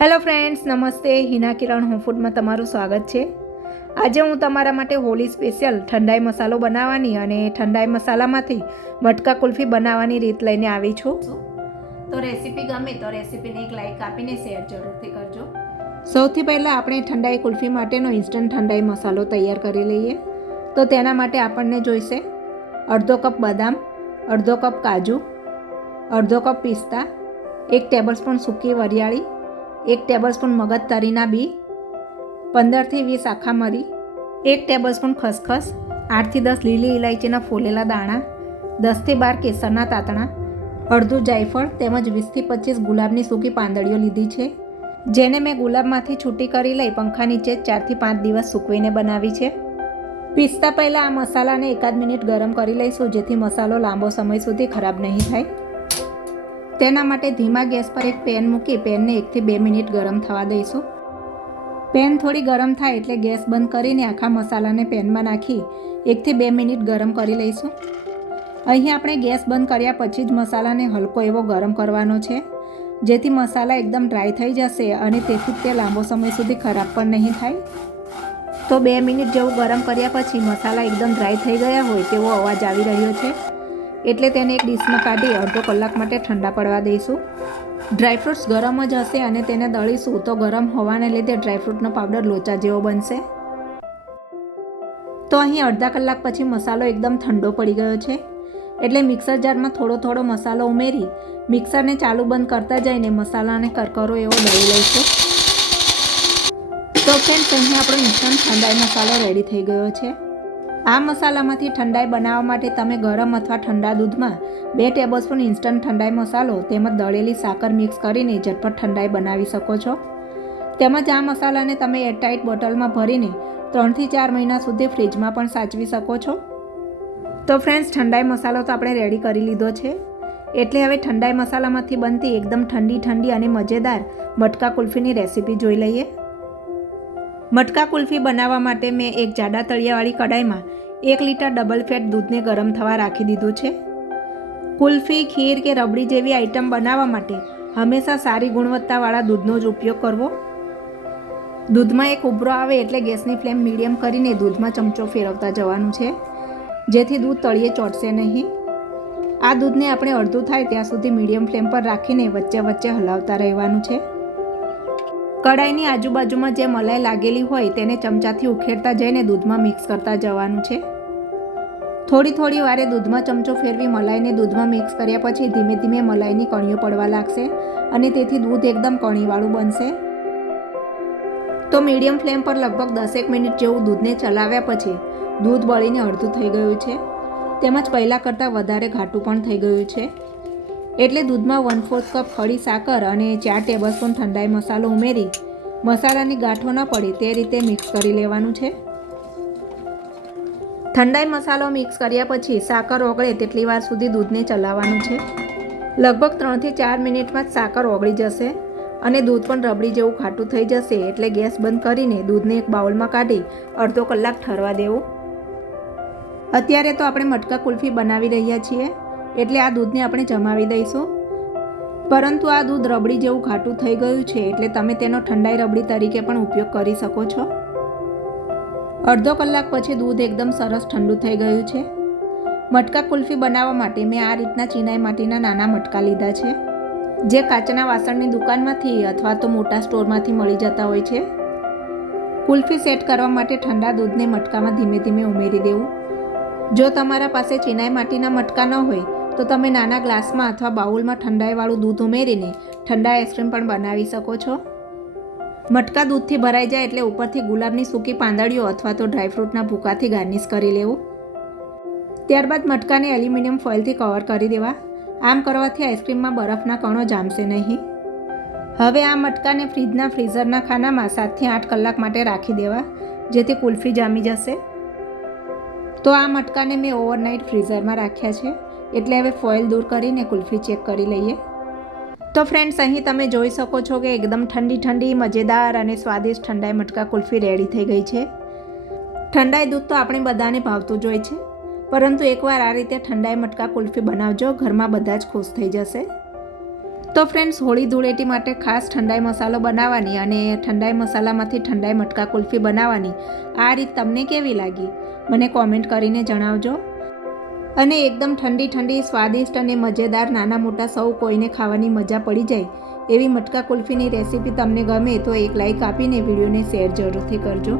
Hello friends નમસ્તે. Hina Kiran home ફૂડમાં તમારું સ્વાગત છે. આજે હું તમારા માટે હોલી સ્પેશિયલ ઠંડાઈ મસાલો બનાવવાની અને ઠંડાઈ મસાલામાંથી મટકા કુલ્ફી બનાવવાની રીત લઈને આવી છું. તો રેસીપી ગમે તો રેસીપીને એક લાઈક આપીને શેર જરૂરથી કરજો. સૌથી પહેલાં આપણે ઠંડાઈ કુલ્ફી માટેનો ઇન્સ્ટન્ટ ઠંડાઈ મસાલો તૈયાર કરી લઈએ. તો તેના માટે આપણને જોઈશે અડધો કપ બદામ અડધો કપ કાજુ અડધો કપ પિસ્તા એક ટેબલસ્પૂન સૂકી વરિયાળી એક ટેબલસ્પૂન મગજ તરીના બી, પંદરથી વીસ આખા મરી, એક ટેબલસ્પૂન ખસખસ, આઠથી દસ લીલી ઇલાયચીના ફોલેલા દાણા, દસથી બાર કેસરના તાતણા, અડધું જાયફળ તેમજ વીસથી પચીસ ગુલાબની સૂકી પાંદડીઓ લીધી છે, જેને મેં ગુલાબમાંથી છૂટી કરી લઈ પંખા નીચે ચારથી પાંચ દિવસ સૂકવીને બનાવી છે. પીસતા પહેલાં આ મસાલાને એકાદ મિનિટ ગરમ કરી લઈશું, જેથી મસાલો લાંબો સમય સુધી ખરાબ નહીં થાય. તેના માટે ધીમા ગેસ પર એક પેન મૂકી પેનને એકથી બે મિનિટ ગરમ થવા દઈશું. પેન થોડી ગરમ થાય એટલે ગેસ બંધ કરીને આખા મસાલાને પેનમાં નાખી એકથી બે મિનિટ ગરમ કરી લઈશું. અહીં આપણે ગેસ બંધ કર્યા પછી જ મસાલાને હલકો એવો ગરમ કરવાનો છે, જેથી મસાલા એકદમ ડ્રાય થઈ જશે અને તેથી તે લાંબો સમય સુધી ખરાબ પણ નહીં થાય. તો બે મિનિટ જેવું ગરમ કર્યા પછી મસાલા એકદમ ડ્રાય થઈ ગયા હોય તેવો અવાજ આવી રહ્યો છે. એટલે તેને એક ડીશમાં કાઢી અડધો કલાક માટે ઠંડા પડવા દઈશું. ડ્રાયફ્રૂટ્સ ગરમ જ હશે અને તેને દળીશું તો ગરમ હોવાને લીધે ડ્રાયફ્રૂટનો પાવડર લોચા જેવો બનશે. તો અહીં અડધા કલાક પછી મસાલો એકદમ ઠંડો પડી ગયો છે. એટલે મિક્સર જારમાં થોડો થોડો મસાલો ઉમેરી મિક્સરને ચાલુ બંધ કરતા જઈને મસાલાને કરકરો એવો દળી લઈશું. તો ફ્રેન્ડ્સ અહીં આપણો ઇન્સ્ટન્ટ ઠંડાઈ મસાલો રેડી થઈ ગયો છે. આ મસાલામાંથી ઠંડાઈ બનાવવા માટે તમે ગરમ અથવા ઠંડા દૂધમાં બે ટેબલસ્પૂન ઇન્સ્ટન્ટ ઠંડાઈ મસાલો તેમજ દળેલી સાકર મિક્સ કરીને ઝટપટ ઠંડાઈ બનાવી શકો છો. તેમજ આ મસાલાને તમે એરટાઇટ બોટલમાં ભરીને ત્રણથી ચાર મહિના સુધી ફ્રીજમાં પણ સાચવી શકો છો. તો ફ્રેન્ડ્સ, ઠંડાઈ મસાલો તો આપણે રેડી કરી લીધો છે. એટલે હવે ઠંડાઈ મસાલામાંથી બનતી એકદમ ઠંડી ઠંડી અને મજેદાર મટકા કુલ્ફીની રેસીપી જોઈ લઈએ. મટકા કુલ્ફી બનાવવા માટે મેં એક જાડા તળિયાવાળી કડાઈમાં એક લીટર ડબલ ફેટ દૂધને ગરમ થવા રાખી દીધું છે. કુલ્ફી, ખીર કે રબડી જેવી આઈટમ બનાવવા માટે હંમેશા સારી ગુણવત્તાવાળા દૂધનો જ ઉપયોગ કરવો. દૂધમાં એક ઉભરો આવે એટલે ગેસની ફ્લેમ મીડિયમ કરીને દૂધમાં ચમચો ફેરવતા જવાનું છે, જેથી દૂધ તળિયે ચોટશે નહીં. આ દૂધને આપણે અડધું થાય ત્યાં સુધી મીડિયમ ફ્લેમ પર રાખીને વચ્ચે વચ્ચે હલાવતા રહેવાનું છે. કડાઈની આજુબાજુમાં જે મલાઈ લાગેલી હોય તેને ચમચાથી ઉખેડતા જઈને દૂધમાં મિક્સ કરતા જવાનું છે. થોડી થોડી વારે દૂધમાં ચમચો ફેરવી મલાઈને દૂધમાં મિક્સ કર્યા પછી ધીમે ધીમે મલાઈની કણીઓ પડવા લાગશે અને તેથી દૂધ એકદમ કણીવાળું બનશે. તો મીડિયમ ફ્લેમ પર લગભગ દસેક મિનિટ જેવું દૂધને ચલાવ્યા પછી દૂધ બળીને અડધું થઈ ગયું છે. તેમજ પહેલાં કરતાં વધારે ઘાટું પણ થઈ ગયું છે. એટલે દૂધમાં વન ફોર્થ કપ ખડી સાકર અને ચાર ટેબલસ્પૂન ઠંડાઈ મસાલો ઉમેરી, મસાલાની ગાંઠો ન પડે તે રીતે મિક્સ કરી લેવાનું છે. ઠંડાઈ મસાલો મિક્સ કર્યા પછી સાકર ઓગળે તેટલી વાર સુધી દૂધને ચલાવવાનું છે. લગભગ ત્રણથી ચાર મિનિટમાં જ સાકર ઓગળી જશે અને દૂધ પણ રબડી જેવું ખાટું થઈ જશે એટલે ગેસ બંધ કરીને દૂધને એક બાઉલમાં કાઢી અડધો કલાક ઠરવા દેવું. અત્યારે તો આપણે મટકા કુલ્ફી બનાવી રહ્યા છીએ. એટલે આ દૂધને આપણે જમાવી દઈશું. પરંતુ આ દૂધ રબડી જેવું ઘાટું થઈ ગયું છે, એટલે તમે તેનો ઠંડાઈ રબડી તરીકે પણ ઉપયોગ કરી શકો છો. અડધો કલાક પછી દૂધ એકદમ સરસ ઠંડુ થઈ ગયું છે. મટકા કુલ્ફી બનાવવા માટે મેં આ રીતના ચિનાઈ માટીના નાના મટકા લીધા છે. જે કાચના વાસણની દુકાનમાંથી અથવા તો મોટા સ્ટોરમાંથી મળી જતા હોય છે. કુલ્ફી સેટ કરવા માટે ઠંડા દૂધને મટકામાં ધીમે ધીમે ઉમેરી દેવું. જો તમારા પાસે ચિનાઈ માટીના મટકા ન હોય તો તમે નાના ગ્લાસમાં અથવા બાઉલમાં ઠંડાઈવાળું દૂધ ઉમેરીને ઠંડા આઈસ્ક્રીમ પણ બનાવી શકો છો. મટકા દૂધથી ભરાઈ જાય એટલે ઉપરથી ગુલાબની સૂકી પાંદડીઓ અથવા તો ડ્રાયફ્રૂટના ભૂકાથી ગાર્નિશ કરી લેવું. ત્યારબાદ મટકાને એલ્યુમિનિયમ ફોઇલથી કવર કરી દેવા. આમ કરવાથી આઈસ્ક્રીમમાં બરફના કણો જામશે નહીં. હવે આ મટકાને ફ્રીજના ફ્રીઝરના ખાનામાં સાતથી આઠ કલાક માટે રાખી દેવા, જેથી કુલ્ફી જામી જશે. તો આ મટકાને મેં ઓવરનાઇટ ફ્રીઝરમાં રાખ્યા છે. એટલે હવે ફોઇલ દૂર કરીને કુલ્ફી ચેક કરી લઈએ. તો ફ્રેન્ડ્સ અહીં તમે જોઈ શકો છો કે એકદમ ઠંડી ઠંડી, મજેદાર અને સ્વાદિષ્ટ ઠંડાઈ મટકા કુલ્ફી રેડી થઈ ગઈ છે. ઠંડાઈ દૂધ તો આપણે બધાને ભાવતું જ હોય છે. પરંતુ એકવાર આ રીતે ઠંડાઈ મટકા કુલ્ફી બનાવજો, ઘરમાં બધા જ ખુશ થઈ જશે. તો ફ્રેન્ડ્સ હોળી ધૂળેટી માટે ખાસ ઠંડાઈ મસાલો બનાવવાની અને ઠંડાઈ મસાલામાંથી ઠંડાઈ મટકા કુલ્ફી બનાવવાની આ રીત તમને કેવી લાગી? મને કોમેન્ટ કરીને જણાવજો. અને એકદમ ઠંડી ઠંડી, સ્વાદિષ્ટ અને મજેદાર નાના મોટા સૌ કોઈને ખાવાની મજા પડી જાય. એવી મટકા કુલ્ફીની રેસીપી તમને ગમે તો એક લાઈક આપીને વિડીયોને શેર જરૂરથી કરજો.